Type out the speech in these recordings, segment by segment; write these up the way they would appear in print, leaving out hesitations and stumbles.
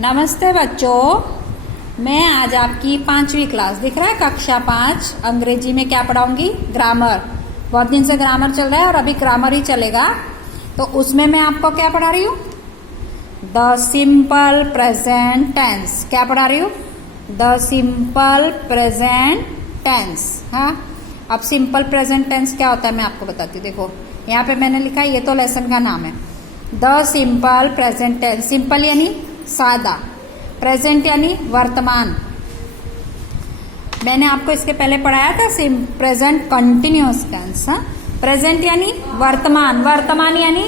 नमस्ते बच्चों, मैं आज आपकी 5वीं क्लास दिख रहा है कक्षा 5 अंग्रेजी में क्या पढ़ाऊंगी? ग्रामर। बहुत दिन से ग्रामर चल रहा है और अभी ग्रामर ही चलेगा। तो उसमें मैं आपको क्या पढ़ा रही हूँ? The simple present tense. क्या पढ़ा रही हूँ? The simple present tense. हाँ, अब सिंपल प्रेजेंट टेंस क्या होता है मैं आपको बताती हूँ। देखो यहाँ पे मैंने लिखा है, ये तो लेसन का नाम है। The simple present tense. Simple यानी सादा, प्रेजेंट यानी वर्तमान। मैंने आपको इसके पहले पढ़ाया था प्रेजेंट कंटिन्यूअस टेंस। प्रेजेंट यानी वर्तमान, वर्तमान यानी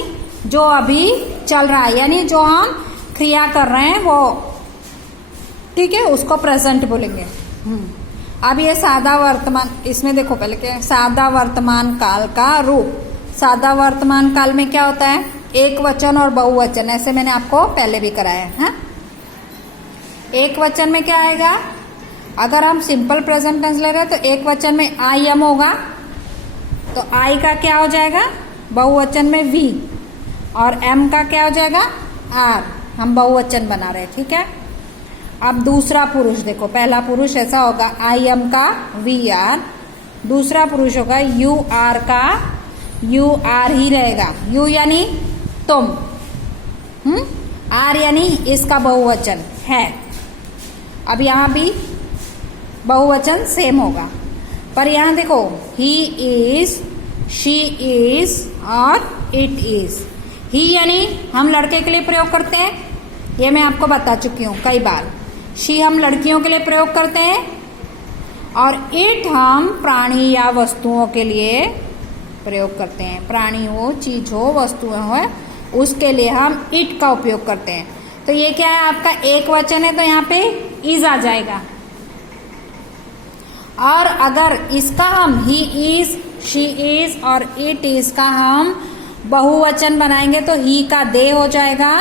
जो अभी चल रहा है, यानी जो हम क्रिया कर रहे हैं वो, ठीक है, उसको प्रेजेंट बोलेंगे। अब ये सादा वर्तमान, इसमें देखो पहले क्या है? सादा वर्तमान काल का रूप। सादा वर्तमान काल में क्या होता है? एक वचन और बहुवचन, ऐसे मैंने आपको पहले भी कराया है। एक वचन में क्या आएगा? अगर हम सिंपल प्रेजेंट टेंस ले रहे हैं तो एक वचन में आई एम होगा, तो आई का क्या हो जाएगा? बहुवचन में वी, और एम का क्या हो जाएगा? आर। हम बहुवचन बना रहे हैं, ठीक है। अब दूसरा पुरुष देखो, पहला पुरुष ऐसा होगा आई एम का वी आर, दूसरा पुरुष होगा यू आर का यू आर ही रहेगा। यू यानी तुम, आर यानी इसका बहुवचन है। अब यहां भी बहुवचन सेम होगा, पर यहां देखो ही इज, शी इज और इट इज। ही यानी हम लड़के के लिए प्रयोग करते हैं, ये मैं आपको बता चुकी हूं कई बार। शी हम लड़कियों के लिए प्रयोग करते हैं, और इट हम प्राणी या वस्तुओं के लिए प्रयोग करते हैं। प्राणी हो, चीज हो, वस्तुएं हो, उसके लिए हम इट का उपयोग करते हैं। तो ये क्या है? आपका एक वचन है तो यहाँ पे इज आ जाएगा। और अगर इसका हम ही इज, शी इज और इट इज का हम बहुवचन बनाएंगे तो ही का दे हो जाएगा,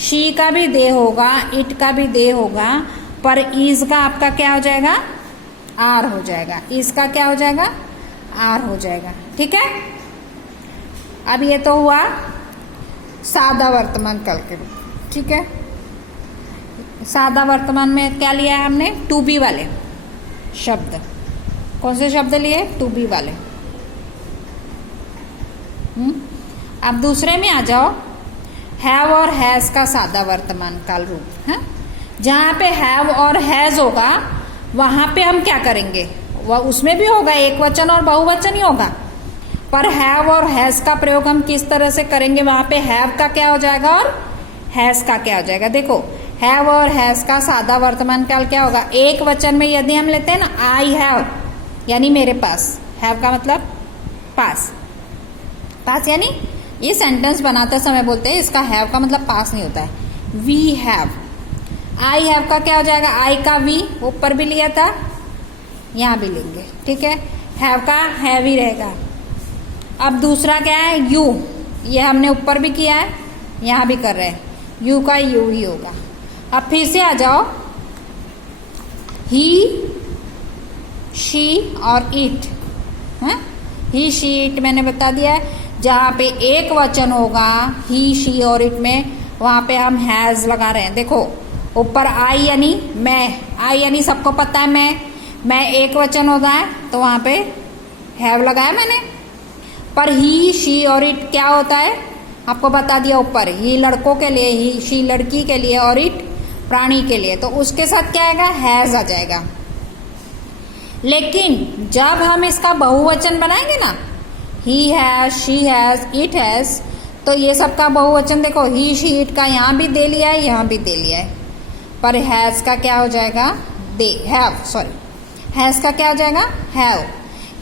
शी का भी दे होगा, इट का भी दे होगा, पर इज का आपका क्या हो जाएगा? आर हो जाएगा। इज का क्या हो जाएगा? आर हो जाएगा, ठीक है। अब ये तो हुआ सादा वर्तमान काल के रूप, ठीक है। सादा वर्तमान में क्या लिया है हमने? टू बी वाले शब्द। कौन से शब्द लिए? टू बी वाले। अब दूसरे में आ जाओ, हैव और हैज का सादा वर्तमान काल रूप है। जहां पे हैव और हैज होगा वहां पे हम क्या करेंगे? वह उसमें भी होगा एक वचन और बहुवचन ही होगा, पर हैव और हैज का प्रयोग हम किस तरह से करेंगे? वहां पे हैव का क्या हो जाएगा और हैज का क्या हो जाएगा? देखो हैव और हैज का सादा वर्तमान काल क्या होगा? एक वचन में यदि हम लेते हैं ना, आई हैव यानी मेरे पास, हैव का मतलब पास। पास यानी ये सेंटेंस बनाते समय बोलते हैं, इसका हैव का मतलब पास नहीं होता है। वी हैव, आई हैव का क्या हो जाएगा? आई का वी ऊपर भी लिया था, यहां भी लेंगे, ठीक है। हैव का हैव ही रहेगा। अब दूसरा क्या है? यू, ये हमने ऊपर भी किया है, यहां भी कर रहे हैं, यू का यू ही होगा। अब फिर से आ जाओ, ही, शी और इट है। ही, शी, इट मैंने बता दिया है। जहां पे एक वचन होगा ही, शी और इट में, वहां पे हम हैज लगा रहे हैं। देखो ऊपर आई यानी मैं, आई यानी सबको पता है मैं एक वचन होता है तो वहां पे हैव लगाया मैंने। पर ही, शी और इट क्या होता है आपको बता दिया ऊपर। ही लड़कों के लिए, ही, शी लड़की के लिए, और इट प्राणी के लिए, तो उसके साथ क्या आएगा? हैज आ जाएगा। लेकिन जब हम इसका बहुवचन बनाएंगे ना, he has, she has, it has, तो ये सबका बहुवचन देखो, ही, शी, इट का यहाँ भी दे लिया है, यहाँ भी दे लिया है, पर हैज का क्या हो जाएगा? दे, हैव, सॉरी, हैज का क्या हो जाएगा? हैव।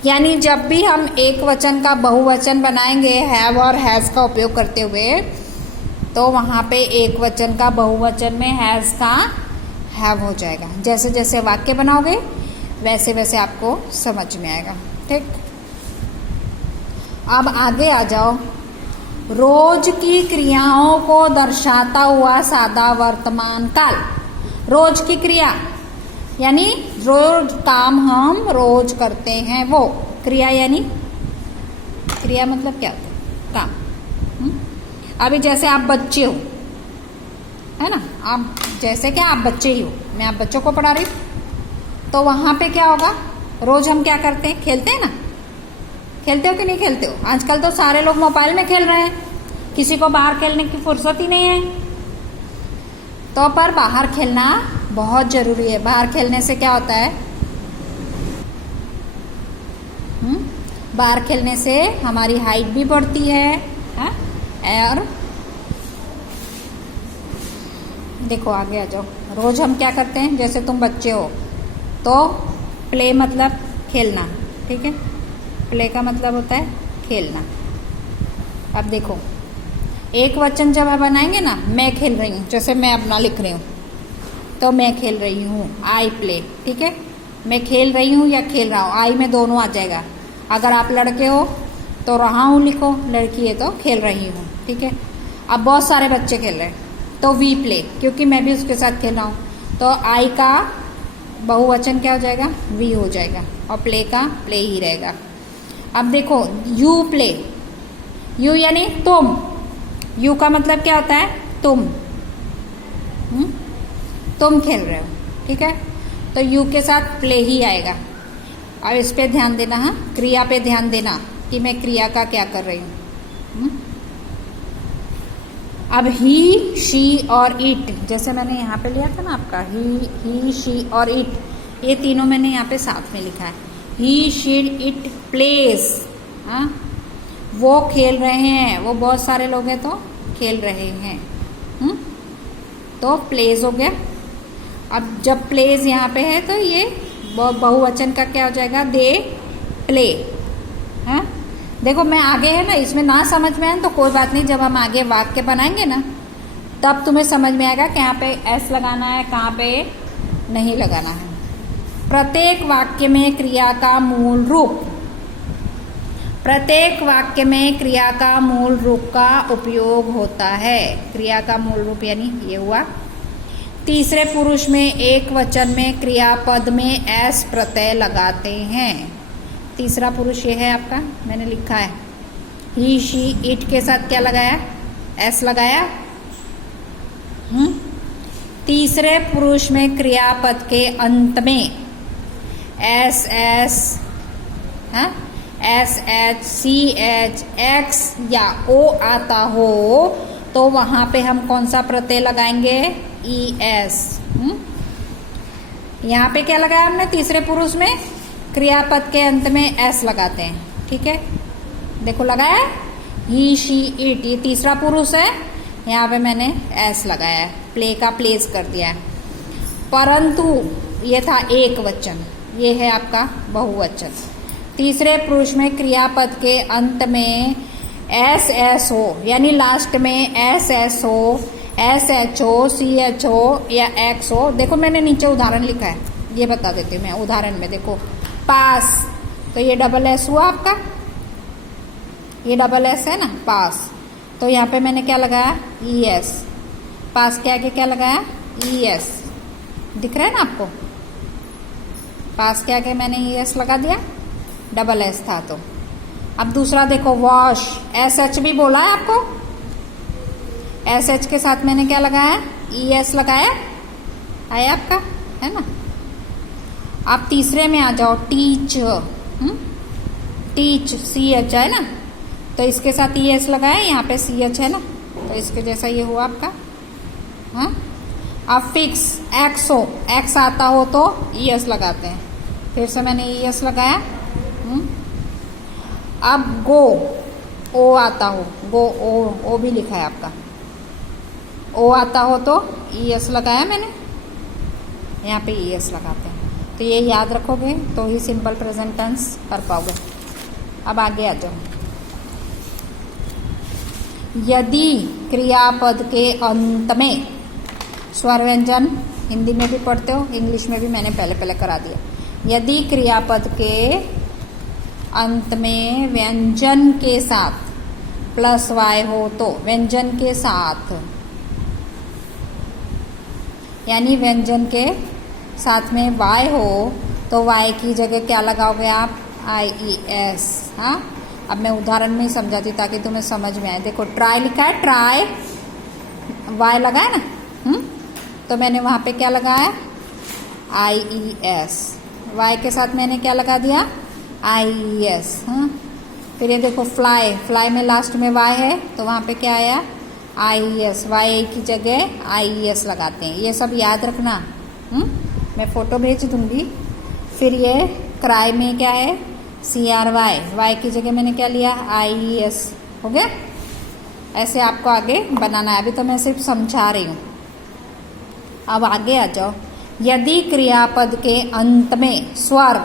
यानी जब भी हम एक वचन का बहुवचन बनाएंगे हैव और हैज का उपयोग करते हुए, तो वहां पे एक वचन का बहुवचन में हैज का हैव हो जाएगा। जैसे जैसे वाक्य बनाओगे वैसे वैसे आपको समझ में आएगा, ठीक। अब आगे आ जाओ, रोज की क्रियाओं को दर्शाता हुआ सादा वर्तमान काल। रोज की क्रिया यानी रोज काम हम रोज करते हैं, वो क्रिया यानी, क्रिया मतलब क्या होता है? काम। अभी जैसे आप बच्चे हो, है ना, आप जैसे कि आप बच्चे ही हो, मैं आप बच्चों को पढ़ा रही हूँ, तो वहाँ पे क्या होगा, रोज हम क्या करते हैं, खेलते हैं ना। खेलते हो कि नहीं खेलते हो? आजकल तो सारे लोग मोबाइल में खेल रहे हैं, किसी को बाहर खेलने की फुर्सत ही नहीं है। तो पर बाहर खेलना बहुत जरूरी है। बाहर खेलने से क्या होता है, बाहर खेलने से हमारी हाइट भी बढ़ती है, और देखो आगे आ जाओ। रोज हम क्या करते हैं, जैसे तुम बच्चे हो तो प्ले मतलब खेलना, ठीक है। प्ले का मतलब होता है खेलना। अब देखो एक वचन जब आप बनाएंगे ना, मैं खेल रही हूँ, जैसे मैं अपना लिख रही हूँ, तो मैं खेल रही हूँ, आई प्ले, ठीक है। मैं खेल रही हूँ या खेल रहा हूँ, आई में दोनों आ जाएगा। अगर आप लड़के हो तो रहा हूँ लिखो, लड़की है तो खेल रही हूँ, ठीक है। अब बहुत सारे बच्चे खेल रहे हैं तो वी प्ले, क्योंकि मैं भी उसके साथ खेल रहा हूँ, तो आई का बहुवचन क्या हो जाएगा, वी हो जाएगा, और प्ले का प्ले ही रहेगा। अब देखो यू प्ले, यू यानी तुम, यू का मतलब क्या होता है, तुम, तुम खेल रहे हो, ठीक है। तो यू के साथ प्ले ही आएगा। अब इस पे ध्यान देना, हाँ, क्रिया पे ध्यान देना कि मैं क्रिया का क्या कर रही हूँ। अब ही, शी और इट, जैसे मैंने यहाँ पे लिया था ना आपका, ही, शी और इट, ये तीनों मैंने यहाँ पे साथ में लिखा है। ही, शी, इट प्लेस, हाँ, वो खेल रहे हैं, वो बहुत सारे लोग हैं तो खेल रहे हैं, तो प्लेस हो गया। अब जब प्लेस यहाँ पे है तो ये बहुवचन का क्या हो जाएगा, दे प्ले, हाँ। देखो मैं आगे है ना, इसमें ना समझ में आए तो कोई बात नहीं, जब हम आगे वाक्य बनाएंगे ना तब तुम्हें समझ में आएगा कि यहाँ पे एस लगाना है, कहाँ पे नहीं लगाना है। प्रत्येक वाक्य में क्रिया का मूल रूप, प्रत्येक वाक्य में क्रिया का मूल रूप का उपयोग होता है। क्रिया का मूल रूप यानी ये हुआ। तीसरे पुरुष में एक वचन में क्रियापद में एस प्रत्यय लगाते हैं। तीसरा पुरुष ये है आपका, मैंने लिखा है ही, शी, इट के साथ क्या लगाया, एस लगाया। तीसरे पुरुष में क्रियापद के अंत में एस, एच, सी, एच, एक्स या ओ आता हो तो वहां पे हम कौन सा प्रत्यय लगाएंगे, ई एस। यहाँ पे क्या लगाया हमने, तीसरे पुरुष में क्रियापद के अंत में एस लगाते हैं, ठीक है। देखो लगाया ही, शी, इट, ये तीसरा पुरुष है, यहाँ पे मैंने एस लगाया है, प्ले का प्लेस कर दिया है। परंतु ये था एक वचन, ये है आपका बहुवचन। तीसरे पुरुष में क्रियापद के अंत में एस हो, यानी लास्ट में एस हो, एच हो, सी एच हो या एक्स हो। देखो मैंने नीचे उदाहरण लिखा है, ये बता देती हूँ मैं उदाहरण में। देखो पास, तो ये डबल एस हुआ आपका, ये डबल एस है ना, पास, तो यहाँ पे मैंने क्या लगाया, ई एस। पास के आगे क्या लगाया, ई एस, दिख रहा है ना आपको, पास के आगे मैंने ई एस लगा दिया, डबल एस था तो। अब दूसरा देखो वॉश, एस एच भी बोला है आपको, एस एच के साथ मैंने क्या लगाया, ई एस लगाया, आया आपका, है ना। आप तीसरे में आ जाओ, टीच, टीच, सी एच है ना, तो इसके साथ ई एस लगाया, यहाँ पे सी एच है ना, तो इसके जैसा ये हुआ आपका, हाँ। अब फिक्स, एक्स हो, एक्स आता हो तो ई एस लगाते हैं, फिर से मैंने ई एस लगाया। अब गो, ओ आता हो, गो, ओ भी लिखा है आपका, ओ आता हो तो ई एस लगाया मैंने, यहाँ पे ई एस लगाते हैं। तो ये याद रखोगे तो ही सिंपल प्रेजेंट टेंस कर पाओगे। अब आगे आ जाओ। यदि क्रियापद के अंत में स्वर व्यंजन, हिंदी में भी पढ़ते हो, इंग्लिश में भी मैंने पहले करा दिया। यदि क्रियापद के अंत में व्यंजन के साथ प्लस वाय हो तो, व्यंजन के साथ यानी व्यंजन के साथ में वाय हो तो वाय की जगह क्या लगाओगे आप, आई ई एस, हाँ। अब मैं उदाहरण में ही समझाती ताकि तुम्हें समझ में आए। देखो ट्राई लिखा है, ट्राई, वाय लगा है ना, तो मैंने वहाँ पे क्या लगाया, IES। वाई के साथ मैंने क्या लगा दिया, IES। हाँ, फिर ये देखो फ्लाई, फ्लाई में लास्ट में वाई है तो वहाँ पे क्या आया, IES। वाई की जगह IES लगाते हैं, ये सब याद रखना। मैं फ़ोटो भेज दूँगी। फिर ये क्राई में क्या है, CRY, वाई की जगह मैंने क्या लिया, IES। हो गया। ऐसे आपको आगे बनाना है, अभी तो मैं सिर्फ समझा रही हूँ। अब आगे आ जाओ। यदि क्रियापद के अंत में स्वर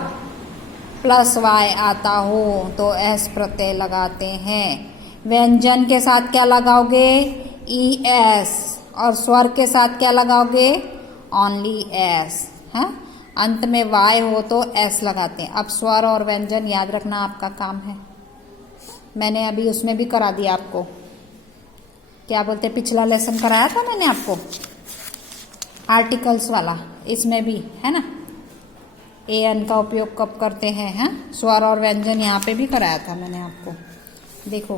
प्लस वाई आता हो तो एस प्रत्यय लगाते हैं। व्यंजन के साथ क्या लगाओगे, ES, और स्वर के साथ क्या लगाओगे, ओनली S। हाँ, अंत में वाई हो तो S लगाते हैं। अब स्वर और व्यंजन याद रखना आपका काम है। मैंने अभी उसमें भी करा दिया आपको, क्या बोलते, पिछला लेसन कराया था मैंने आपको, आर्टिकल्स वाला, इसमें भी है ना, AN का उपयोग कब करते हैं। हाँ, स्वर और व्यंजन यहाँ पे भी कराया था मैंने आपको, देखो।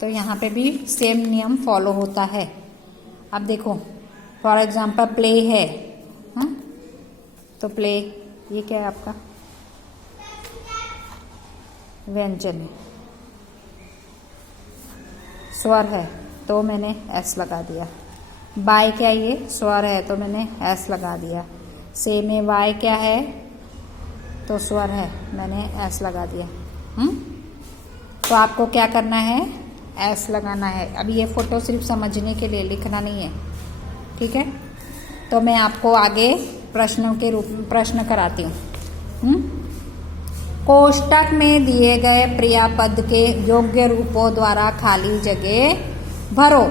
तो यहाँ पे भी सेम नियम फॉलो होता है। अब देखो, फॉर एग्जाम्पल प्ले है। हाँ, तो प्ले ये क्या है आपका, व्यंजन है। स्वर है तो मैंने S लगा दिया। बाय क्या, ये स्वर है तो मैंने S लगा दिया। से में वाई क्या है, तो स्वर है, मैंने S लगा दिया। तो आपको क्या करना है, S लगाना है। अब ये फोटो सिर्फ समझने के लिए, लिखना नहीं है, ठीक है। तो मैं आपको आगे प्रश्नों के रूप में प्रश्न कराती हूँ। कोष्टक में दिए गए क्रियापद के योग्य रूपों द्वारा खाली जगह भरो।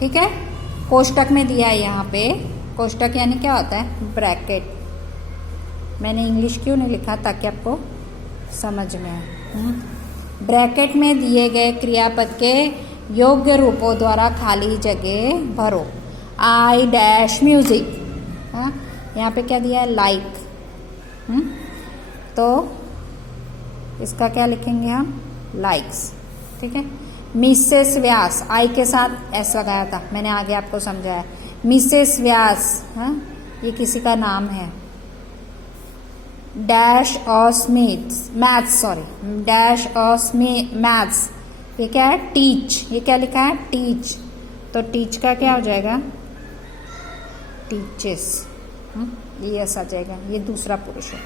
ठीक है, कोष्टक में दिया है यहाँ पे। कोष्टक यानी क्या होता है, ब्रैकेट। मैंने इंग्लिश क्यों नहीं लिखा, ताकि आपको समझ में आए। ब्रैकेट में दिए गए क्रियापद के योग्य रूपों द्वारा खाली जगह भरो। I dash music. हाँ, यहाँ पे क्या दिया है, लाइक। तो इसका क्या लिखेंगे हम, लाइक्स। ठीक है। मिसेस व्यास, आई के साथ एस लगाया था, मैंने आगे आपको समझाया। मिसेस व्यास, हाँ, ये किसी का नाम है। डैश और स्मिथ्स, मैथ्स, सॉरी, डैश और मैथ्स, ये क्या है, टीच। ये क्या लिखा है, टीच। तो टीच का क्या हो जाएगा, टीचेस। ये ऐसा आ जाएगा, ये दूसरा पुरुष है।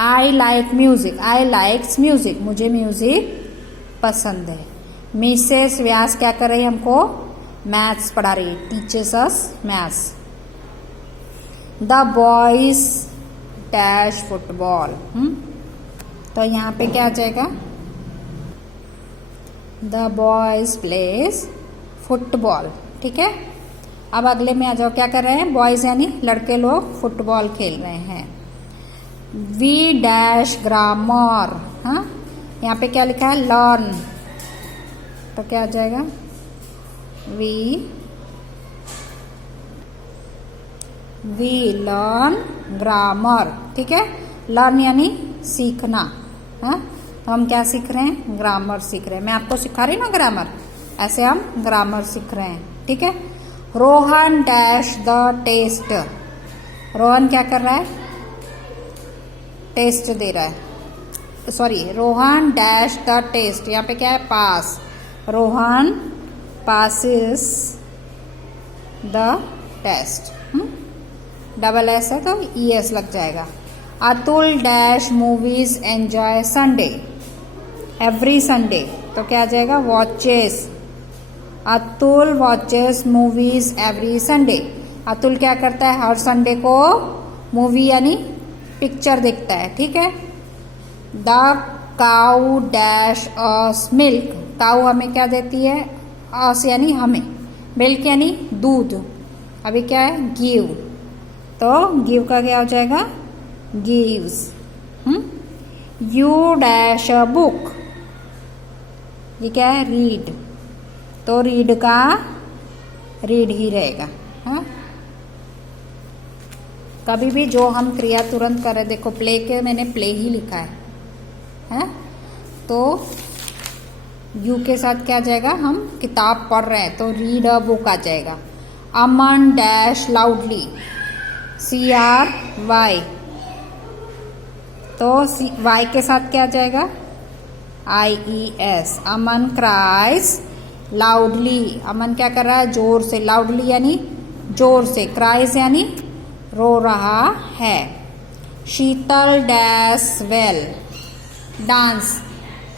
I like music, I likes music, मुझे म्यूजिक पसंद है। मिसेस व्यास क्या कर रही है, हमको मैथ्स पढ़ा रही है, teaches us maths. The boys dash football. तो यहाँ पे क्या आ जाएगा, द बॉयज प्लेस फुटबॉल। ठीक है। अब अगले में आ जाओ, क्या कर रहे हैं, बॉयज यानी लड़के लोग फुटबॉल खेल रहे हैं। We dash grammar. हाँ, यहाँ पे क्या लिखा है, लर्न। तो क्या आ जाएगा, वी लर्न ग्रामर। ठीक है, लर्न यानी सीखना। हाँ, तो हम क्या सीख रहे हैं, ग्रामर सीख रहे हैं। मैं आपको सिखा रही ना ग्रामर, ऐसे हम ग्रामर सीख रहे हैं। ठीक है। Rohan dash the test. Rohan क्या कर रहा है, टेस्ट दे रहा है। Sorry, Rohan dash the test, यहाँ पे क्या है, pass. Rohan passes the test. Double S है तो ES लग जाएगा। Atul dash movies enjoy Sunday, every Sunday. तो क्या आ जाएगा, watches. Atul watches movies every Sunday. Atul क्या करता है, हर संडे को मूवी यानी पिक्चर देखता है। ठीक है। The cow dash us milk. Cow हमें क्या देती है, अस यानी हमें, मिल्क यानी दूध। अभी क्या है, गिव। तो गिव का क्या हो जाएगा, gives. You dash a book, ये क्या है, रीड। तो रीड का रीड ही रहेगा। हाँ, कभी भी जो हम क्रिया तुरंत करें, देखो प्ले के मैंने प्ले ही लिखा है। तो यू के साथ क्या आ जाएगा, हम किताब पढ़ रहे हैं तो रीड अ बुक आ जाएगा। अमन डैश लाउडली, CRY। तो Y के साथ क्या आ जाएगा, IES। अमन क्राइज लाउडली, अमन क्या कर रहा है, जोर से, लाउडली यानी जोर से, क्राइज यानी रो रहा है। शीतल डैश वेल, डांस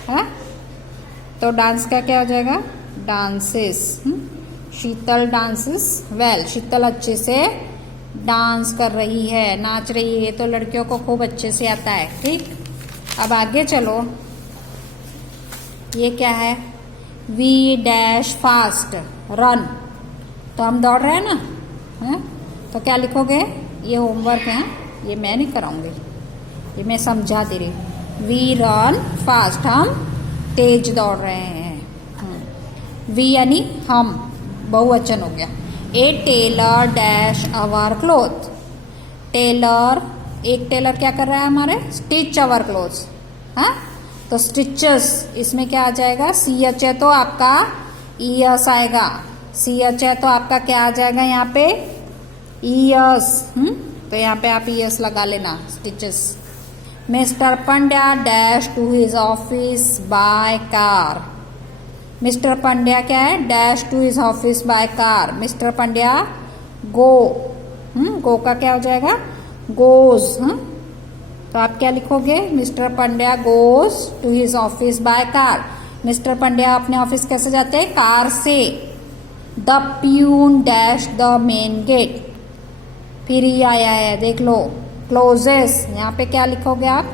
है, तो डांस का क्या हो जाएगा, डांसेस। शीतल डांसेस वेल, शीतल अच्छे से डांस कर रही है, नाच रही है, ये तो लड़कियों को खूब अच्छे से आता है। ठीक, अब आगे चलो, ये क्या है, वी डैश फास्ट रन, तो हम दौड़ रहे हैं ना, है? तो क्या लिखोगे, ये होमवर्क है, ये मैं नहीं कराऊंगी, ये मैं समझा दे रही हूँ। वी रन फास्ट, हम तेज दौड़ रहे हैं। वी यानी हम, बहुवचन हो गया। A tailor dash our cloth, tailor, एक टेलर क्या कर रहा है हमारे, स्टिच अवर क्लोथ्स, हाँ, तो स्टिचेस, इसमें क्या आ जाएगा, CH है तो आपका ES आएगा, CH है तो आपका क्या आ जाएगा यहाँ पे, ES। तो यहाँ पे आप ES लगा लेना, stitches. Mister Pandya dash to his office by car, mister Pandya क्या है, dash to his office by car, mister Pandya go, go का क्या हो जाएगा, गोज। तो आप क्या लिखोगे, mister Pandya goes to his office by car, mister Pandya अपने ऑफिस कैसे जाते हैं, कार से। The peon dash the main gate, फिर ही आया है, देख लो, क्लोजेस, यहाँ पे क्या लिखोगे आप,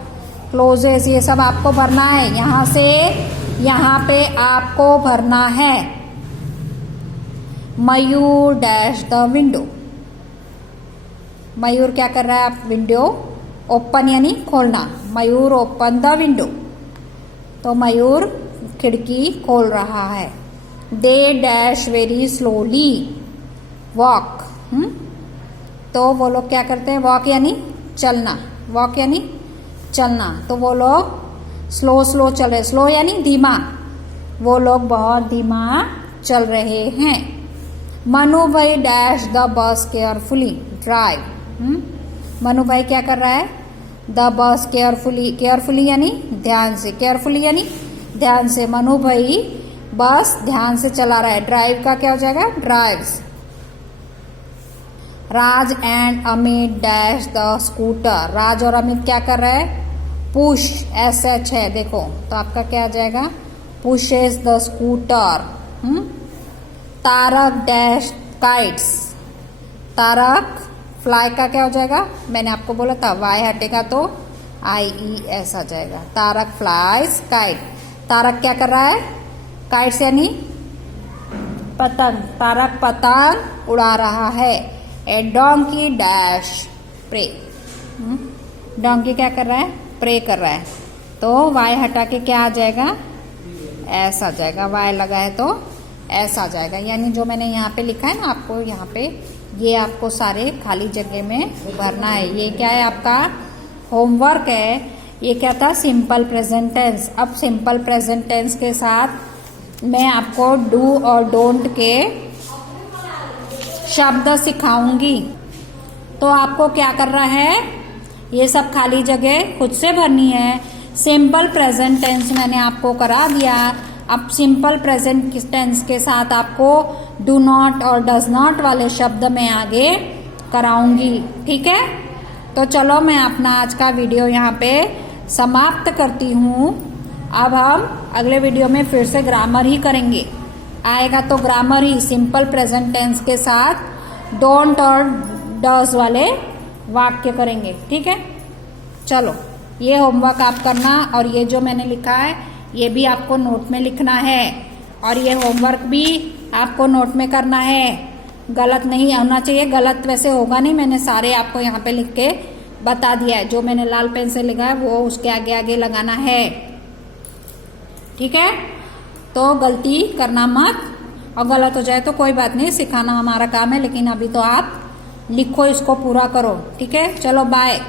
क्लोजेस, ये सब आपको भरना है, यहाँ से यहाँ पे आपको भरना है। मयूर डैश द विंडो, मयूर क्या कर रहा है, आप विंडो ओपन यानी खोलना, मयूर ओपन द विंडो, तो मयूर खिड़की खोल रहा है। They dash very slowly walk, तो वो लोग क्या करते हैं, वॉक यानी चलना, वॉक यानी चलना, तो वो लोग स्लो स्लो चल रहे, स्लो यानी धीमा, वो लोग बहुत धीमा चल रहे हैं। मनु भाई dash the bus carefully drive, Manu भाई क्या कर रहा है, द बस केयरफुली, केयरफुली यानी ध्यान से, केयरफुली यानी ध्यान से, मनु भाई बस ध्यान से चला रहा है। ड्राइव का क्या हो जाएगा, drives. Raj and Amit dash the scooter, Raj और अमित क्या कर रहे हैं, पुश, SH है देखो, तो आपका क्या आ जाएगा, pushes the scooter. Tarak dash kites, Tarak fly का क्या हो जाएगा, मैंने आपको बोला था Y हटेगा तो IES आ जाएगा। तारक फ्लाइज काइट, तारक क्या कर रहा है, काइट्स यानी पतंग, तारक पतंग उड़ा रहा है। A donkey dash pray, donkey क्या कर रहा है, प्रे कर रहा है, तो Y हटा के क्या आ जाएगा, S आ जाएगा, Y लगा है तो S आ जाएगा। यानी जो मैंने यहाँ पे लिखा है ना आपको, यहाँ पे ये आपको सारे खाली जगह में भरना है। ये क्या है, आपका होमवर्क है। ये क्या था, सिंपल प्रेजेंट टेंस। अब सिंपल प्रेजेंट टेंस के साथ मैं आपको डू और डोंट के शब्द सिखाऊंगी। तो आपको क्या करना है, ये सब खाली जगह खुद से भरनी है। सिंपल प्रेजेंट टेंस मैंने आपको करा दिया। अब सिंपल प्रेजेंट टेंस के साथ आपको डू नॉट और डज नॉट वाले शब्द मैं आगे कराऊंगी, ठीक है। तो चलो मैं अपना आज का वीडियो यहाँ पे समाप्त करती हूँ। अब हम अगले वीडियो में फिर से ग्रामर ही करेंगे। आएगा तो ग्रामर ही सिंपल प्रेजेंट टेंस के साथ डोंट और डज वाले वाक्य करेंगे, ठीक है। चलो ये होमवर्क आप करना, और ये जो मैंने लिखा है ये भी आपको नोट में लिखना है, और ये होमवर्क भी आपको नोट में करना है। गलत नहीं होना चाहिए, गलत वैसे होगा नहीं, मैंने सारे आपको यहाँ पे लिख के बता दिया है। जो मैंने लाल पेन से लिखा है वो उसके आगे आगे लगाना है, ठीक है। तो गलती करना मत, और गलत हो जाए तो कोई बात नहीं, सिखाना हमारा काम है। लेकिन अभी तो आप लिखो, इसको पूरा करो, ठीक है। चलो बाय।